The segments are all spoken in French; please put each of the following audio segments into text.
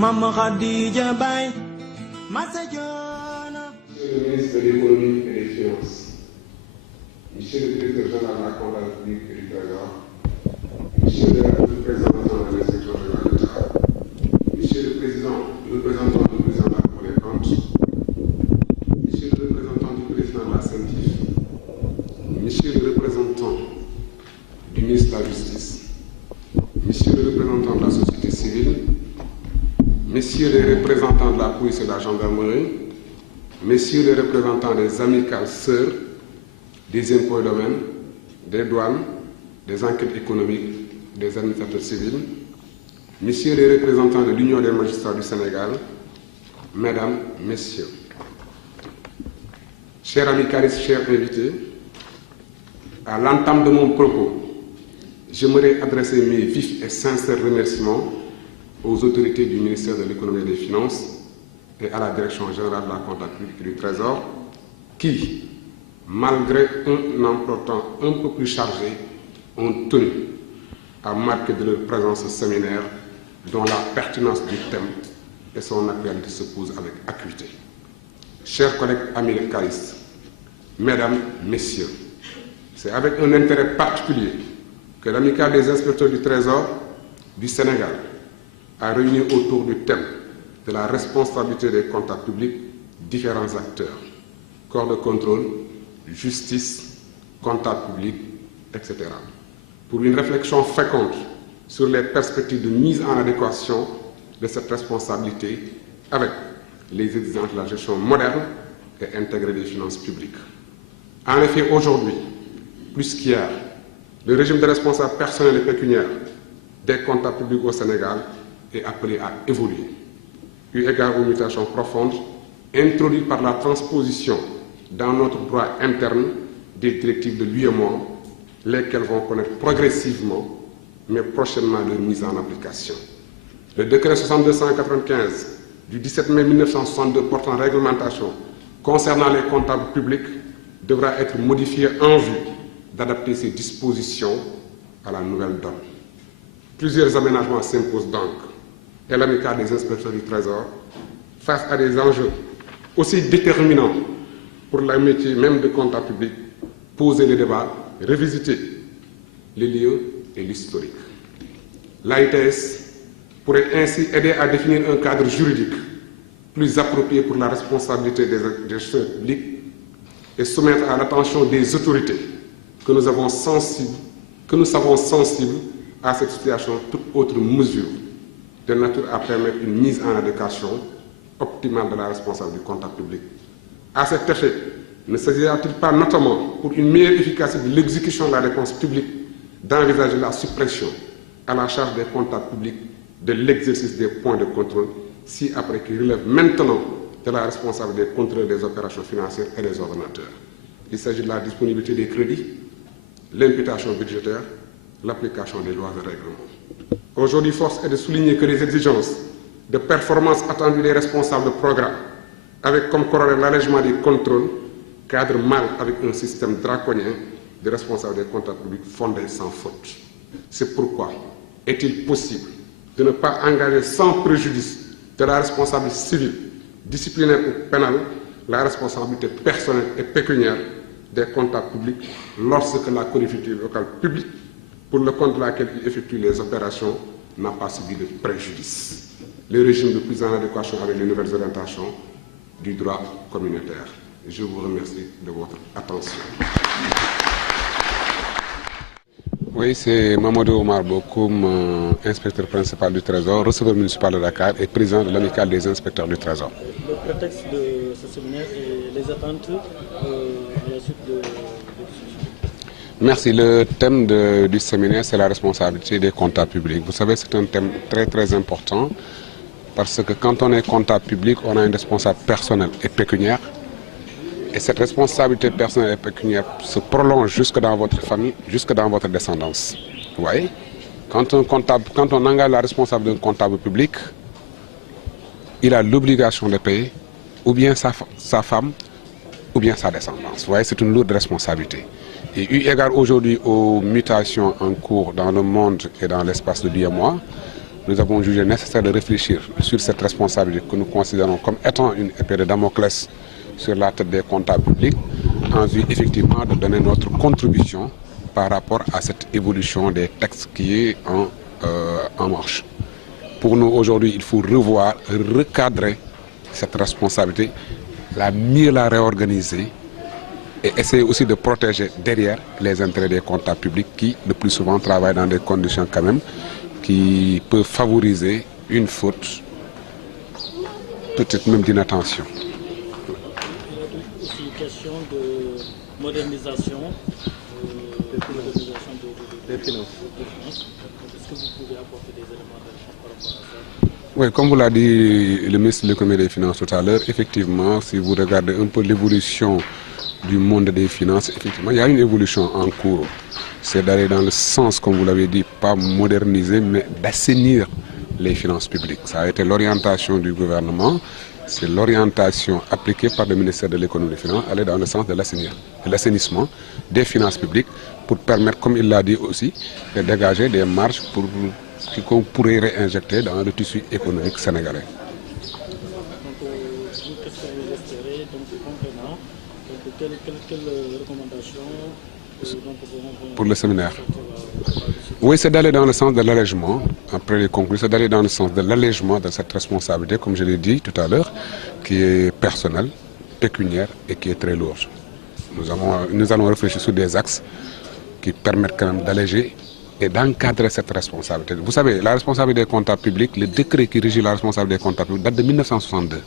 Maman Khadija Bay, Monsieur le ministre de l'Économie et des Finances, Monsieur le directeur général de la comptabilité publique et du Trésor, Monsieur le représentant de l'inspection de l'État, Monsieur le représentant du président de la Cour des comptes, Monsieur le représentant du président de la CENTIF, Monsieur le représentant du ministre de la Justice, Monsieur le représentant de la société civile, Messieurs les représentants de la police et de la gendarmerie, Messieurs les représentants des amicales sœurs, des impôts et domaines, des douanes, des enquêtes économiques, des administrateurs civils, Messieurs les représentants de l'Union des magistrats du Sénégal, Mesdames, Messieurs, chers amicalistes, chers invités, à l'entame de mon propos, j'aimerais adresser mes vifs et sincères remerciements aux autorités du ministère de l'Économie et des Finances et à la Direction générale de la comptabilité publique et du Trésor qui, malgré un emploi temps un peu plus chargé, ont tenu à marquer de leur présence au séminaire dont la pertinence du thème et son actualité se posent avec acuité. Chers collègues amicalistes, Mesdames, Messieurs, c'est avec un intérêt particulier que l'Amicale des inspecteurs du Trésor du Sénégal a réuni autour du thème de la responsabilité des comptables publics différents acteurs, corps de contrôle, justice, comptables publics, etc. pour une réflexion féconde sur les perspectives de mise en adéquation de cette responsabilité avec les exigences de la gestion moderne et intégrée des finances publiques. En effet, aujourd'hui, plus qu'hier, le régime de responsable personnel et pécuniaire des comptables publics au Sénégal est appelé à évoluer, eu égard aux mutations profondes introduites par la transposition dans notre droit interne des directives de l'UEMOA, lesquelles vont connaître progressivement, mais prochainement leur mise en application. Le décret 6295 du 17 mai 1962 portant réglementation concernant les comptables publics devra être modifié en vue d'adapter ces dispositions à la nouvelle donne. Plusieurs aménagements s'imposent donc, et l'Amicale des inspecteurs du Trésor, face à des enjeux aussi déterminants pour le métier même de comptable public, poser les débats, revisiter les lieux et l'historique. L'AITS pourrait ainsi aider à définir un cadre juridique plus approprié pour la responsabilité des gestionnaires publics et soumettre à l'attention des autorités que nous savons sensibles à cette situation toute autre mesure de nature à permettre une mise en adéquation optimale de la responsabilité du comptable public. À cet effet, ne s'agira-t-il pas notamment pour une meilleure efficacité de l'exécution de la dépense publique d'envisager la suppression à la charge des comptables publics de l'exercice des points de contrôle si après qu'ils relèvent maintenant de la responsabilité des contrôleurs des opérations financières et des ordonnateurs. Il s'agit de la disponibilité des crédits, l'imputation budgétaire, l'application des lois et règlements. Aujourd'hui, force est de souligner que les exigences de performance attendues des responsables de programme, avec comme corollaire l'allègement des contrôles, cadrent mal avec un système draconien de responsabilité des comptables publics fondé sans faute. C'est pourquoi est-il possible de ne pas engager sans préjudice de la responsabilité civile, disciplinaire ou pénale, la responsabilité personnelle et pécuniaire des comptables publics lorsque la collectivité locale publique, pour le compte de laquelle il effectue les opérations, n'a pas subi de préjudice. Le régime de prise en adéquation avec les nouvelles orientations du droit communautaire. Je vous remercie de votre attention. Oui, c'est Mamadou Omar Bokoum, inspecteur principal du Trésor, receveur municipal de Dakar et président de l'Amicale des inspecteurs du Trésor. Le prétexte de ce séminaire et les attentes de la suite de Merci. Le thème du séminaire, c'est la responsabilité des comptables publics. Vous savez, c'est un thème très très important parce que quand on est comptable public, on a une responsabilité personnelle et pécuniaire. Et cette responsabilité personnelle et pécuniaire se prolonge jusque dans votre famille, jusque dans votre descendance. Vous voyez, quand on engage la responsabilité d'un comptable public, il a l'obligation de payer ou bien sa femme ou bien sa descendance. Vous voyez, c'est une lourde responsabilité. Et eu égard aujourd'hui aux mutations en cours dans le monde et dans l'espace de l'UEMOA, nous avons jugé nécessaire de réfléchir sur cette responsabilité que nous considérons comme étant une épée de Damoclès sur la tête des comptables publics, en vue effectivement de donner notre contribution par rapport à cette évolution des textes qui est en marche. Pour nous, aujourd'hui, il faut revoir, recadrer cette responsabilité, mieux la réorganiser et essayer aussi de protéger derrière les intérêts des comptables publics qui, le plus souvent, travaillent dans des conditions quand même qui peuvent favoriser une faute, peut-être même d'inattention. Il y a aussi une question de modernisation, des finances. Est-ce que vous pouvez apporter des éléments de réponse par rapport à ça? Oui, comme vous l'a dit le ministre de l'économie et des finances tout à l'heure, effectivement, si vous regardez un peu l'évolution du monde des finances, effectivement, il y a une évolution en cours. C'est d'aller dans le sens, comme vous l'avez dit, pas moderniser, mais d'assainir les finances publiques. Ça a été l'orientation du gouvernement, c'est l'orientation appliquée par le ministère de l'économie et des finances, aller dans le sens de l'assainissement des finances publiques pour permettre, comme il l'a dit aussi, de dégager des marges qu'on pourrait réinjecter dans le tissu économique sénégalais. Quelle recommandation pour le séminaire? Oui, c'est d'aller dans le sens de l'allègement. Après les conclusions, c'est d'aller dans le sens de l'allègement de cette responsabilité, comme je l'ai dit tout à l'heure, qui est personnelle, pécuniaire et qui est très lourde. Nous allons réfléchir sur des axes qui permettent quand même d'alléger et d'encadrer cette responsabilité. Vous savez, la responsabilité des comptables publics, le décret qui régit la responsabilité des comptables publics date de 1962.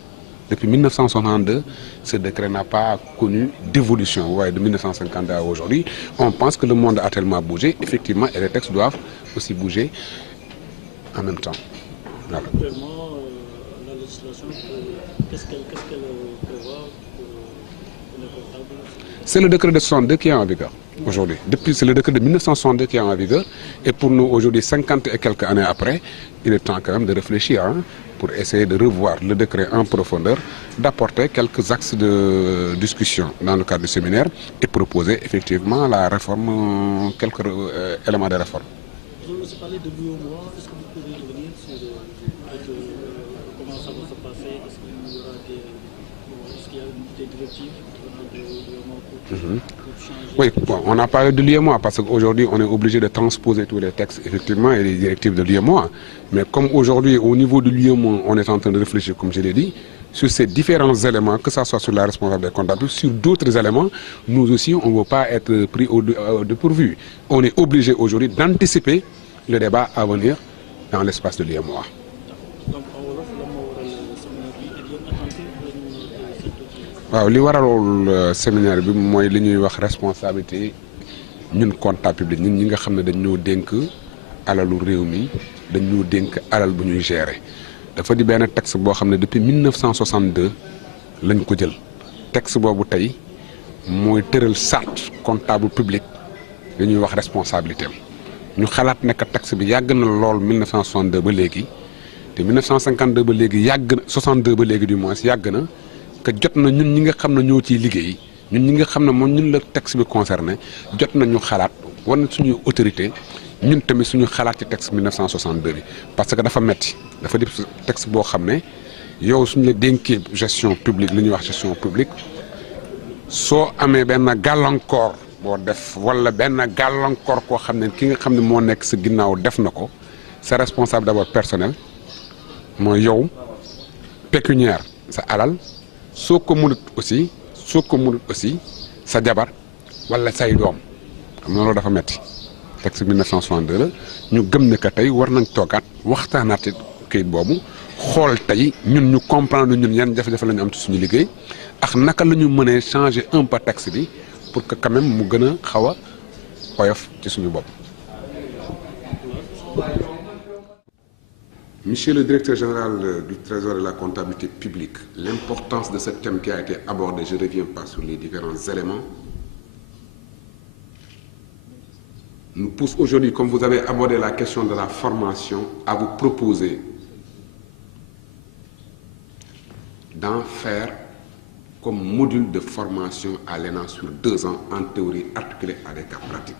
Depuis 1962, ce décret n'a pas connu d'évolution. Vous voyez, de 1950 à aujourd'hui, on pense que le monde a tellement bougé, effectivement, et les textes doivent aussi bouger en même temps. Voilà. Actuellement, la législation, qu'est-ce qu'elle prévoit pour les comptables? C'est le décret de 62 qui est en vigueur aujourd'hui. C'est le décret de 1962 qui est en vigueur. Et pour nous, aujourd'hui, 50 et quelques années après, il est temps quand même de réfléchir pour essayer de revoir le décret en profondeur, d'apporter quelques axes de discussion dans le cadre du séminaire et proposer effectivement la réforme, quelques éléments de réforme. Vous avez aussi parlé de l'UEMOA. Est-ce que vous pouvez revenir sur comment ça va se passer? Est-ce qu'il y a des directives de l'UEMOA pour changer? Oui, bon, on a parlé de l'UEMOA parce qu'aujourd'hui, on est obligé de transposer tous les textes, effectivement, et les directives de l'UEMOA. Mais comme aujourd'hui, au niveau de l'UEMOA, on est en train de réfléchir, comme je l'ai dit, sur ces différents éléments, que ce soit sur la responsabilité des comptables, sur d'autres éléments, nous aussi, on ne veut pas être pris au dépourvu. On est obligé aujourd'hui d'anticiper le débat à venir dans l'espace de l'UEMOA. waaw li waral séminaire bi mooy li ñuy wax responsabilité ñun comptable public ñun ñi nga xam ne dañ ñoo dénk alalu réew mi dañ ñoo dénk alal bu ñuy gérer dafa di benn texte boo xam ne depuis 1962 lañ ko jël texte boobu tey mooy tëral charte comptable public li ñuy wax responsabilité am ñu xalaat ne que texte bi yàgg na lool 1962 ba léegi te 1952 ba léegi yàgg na 62 ba léegi du moins yàgg na. que jot na ñun ñi nga xam ne ñoo ciy liggéey ñun ñi nga xam ne moom ñun la texte bi concerné jot na ñu xalaat war na suñuy autorité ñun tamit suñu xalaat ci texte 1962 bi parce que dafa metti dafa di texte boo xam ne yow suñu la dénkee gestion publique li ñuy wax gestion publique soo amee benn gàllankoor boo def wala benn gàllankoor koo xam ne ki nga xam ne moo nekk sa ginnaaw def na ko sa responsable d'abord personnel mooy yow pécuniaire sa alal soo ko mënut aussi sa jabar wala say doom xam na loolu dafa metti texte 1962 la ñu gëm ne que tey war nañ toogaat waxtaanaat ci kayit boobu xool tey ñun ñu comprendre ñun yan jafe-jafe la ñu am ci suñu liggéey ak naka la ñu mënee changer un peu texte bi pour que quand même mu gën a xaw a oyof ci suñu bopp. Monsieur le directeur général du Trésor et de la comptabilité publique, l'importance de ce thème qui a été abordé, je ne reviens pas sur les différents éléments, nous pousse aujourd'hui, comme vous avez abordé la question de la formation, à vous proposer d'en faire comme module de formation à l'ENA sur 2 ans en théorie articulée à des cas pratiques.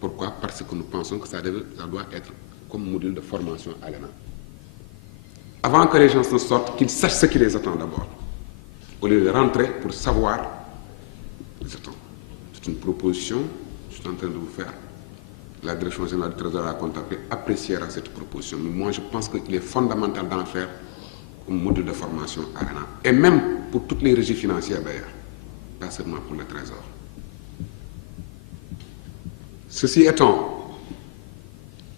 Pourquoi? Parce parce que nous pensons que ça doit être comme module de formation à l'ENA. Avant que les gens ne sortent, qu'ils sachent ce qui les attend d'abord, au lieu de rentrer pour savoir les attend. C'est une proposition que je suis en train de vous faire. La direction générale du Trésor de la comptabilité appréciera cette proposition. Mais moi, je pense qu'il est fondamental d'en faire un module de formation à l'ENA. Et même pour toutes les régies financières d'ailleurs, pas seulement pour le Trésor. Ceci étant,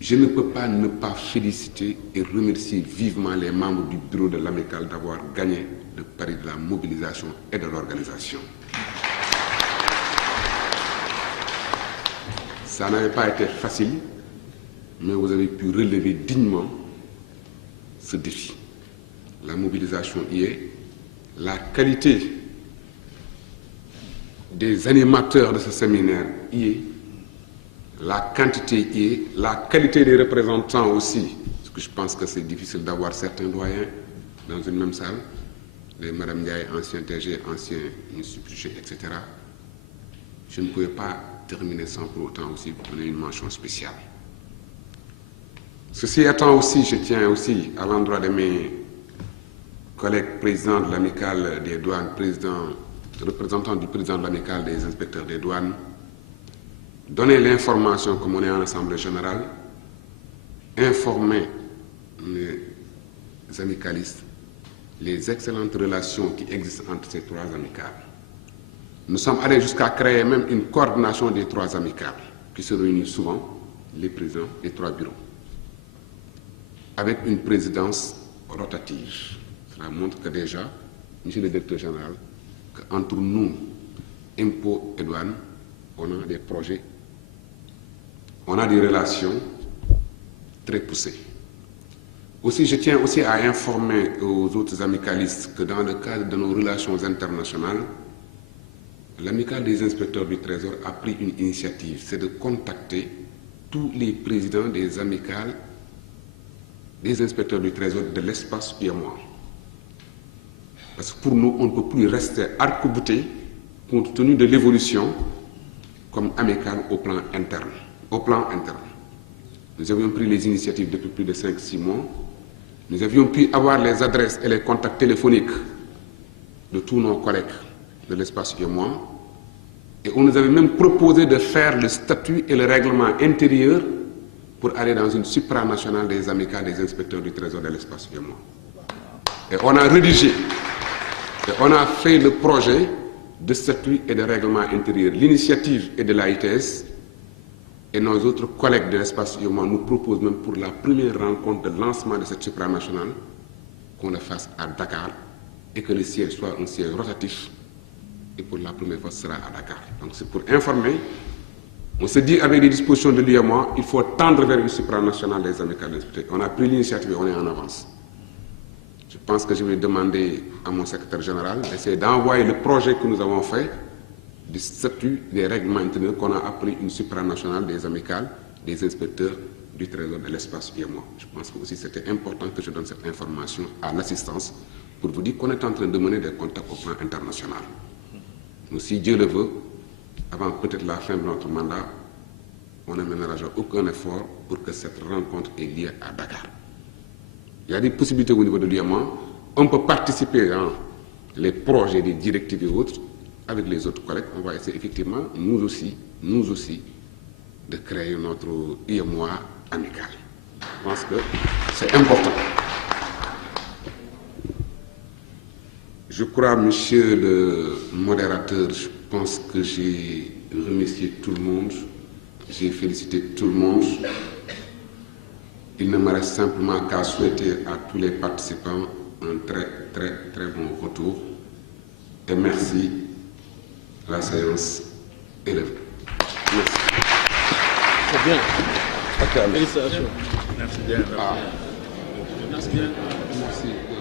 je ne peux pas ne pas féliciter et remercier vivement les membres du bureau de l'Amicale d'avoir gagné le pari de la mobilisation et de l'organisation. Ça n'avait pas été facile, mais vous avez pu relever dignement ce défi. La mobilisation y est, la qualité des animateurs de ce séminaire y est, la quantité y est, la qualité des représentants aussi, parce que je pense que c'est difficile d'avoir certains doyens dans une même salle, les Madame Ndiaye, anciens TG, anciens instituts, etc. Je ne pouvais pas terminer sans pour autant aussi donner une mention spéciale. Ceci étant aussi, je tiens aussi à l'endroit de mes collègues présidents de l'Amicale des douanes, représentants du président de l'Amicale des inspecteurs des douanes, donner l'information comme on est en assemblée générale, informer les amicalistes les excellentes relations qui existent entre ces trois amicales. Nous sommes allés jusqu'à créer même une coordination des trois amicales qui se réunissent souvent, les présidents des trois bureaux, avec une présidence rotative. Cela montre que déjà, monsieur le directeur général, qu'entre nous, impôts et douanes, on a des projets, on a des relations très poussées. Aussi, je tiens aussi à informer aux autres amicalistes que dans le cadre de nos relations internationales, l'Amicale des inspecteurs du Trésor a pris une initiative, c'est de contacter tous les présidents des amicales des inspecteurs du Trésor de l'espace UEMOA. Parce que pour nous, on ne peut plus rester arc-bouté compte tenu de l'évolution comme amicale au plan interne. Nous avions pris les initiatives depuis plus de 5-6 mois. Nous avions pu avoir les adresses et les contacts téléphoniques de tous nos collègues de l'espace UEMOA. Et on nous avait même proposé de faire le statut et le règlement intérieur pour aller dans une supranationale des amicales des inspecteurs du Trésor de l'espace UEMOA. Et on a rédigé, et on a fait le projet de statut et de règlement intérieur. L'initiative est de l'AITS et nos autres collègues de l'espace UEMOA nous proposent même pour la première rencontre de lancement de cette supranationale qu'on le fasse à Dakar et que le siège soit un siège rotatif et pour la première fois ce sera à Dakar. Donc c'est pour informer. On se dit avec les dispositions de l'UEMOA, il faut tendre vers une supranationale des amicales d'inspecteurs. On a pris l'initiative et on est en avance. Je pense que je vais demander à mon secrétaire général d'essayer d'envoyer le projet que nous avons fait du statut des règlements intérieurs qu'on a appelé une supranationale des amicales des inspecteurs du Trésor de l'espace UEMOA. Je pense que aussi c'était important que je donne cette information à l'assistance pour vous dire qu'on est en train de mener des contacts au plan international. Donc si Dieu le veut, avant peut-être la fin de notre mandat, on ne mènera aucun effort pour que cette rencontre ait lieu à Dakar. Il y a des possibilités au niveau de l'UEMOA. On peut participer dans les projets des directives et autres avec les autres collègues. On va essayer effectivement, nous aussi, de créer notre UEMOA amical. Je pense que c'est important. Je crois, monsieur le modérateur, je pense que j'ai remercié tout le monde, j'ai félicité tout le monde. Il ne me reste simplement qu'à souhaiter à tous les participants un très bon retour. Et merci. La séance est levée. Merci. C'est bien. Okay. Félicitations. Merci bien. Merci bien. Merci.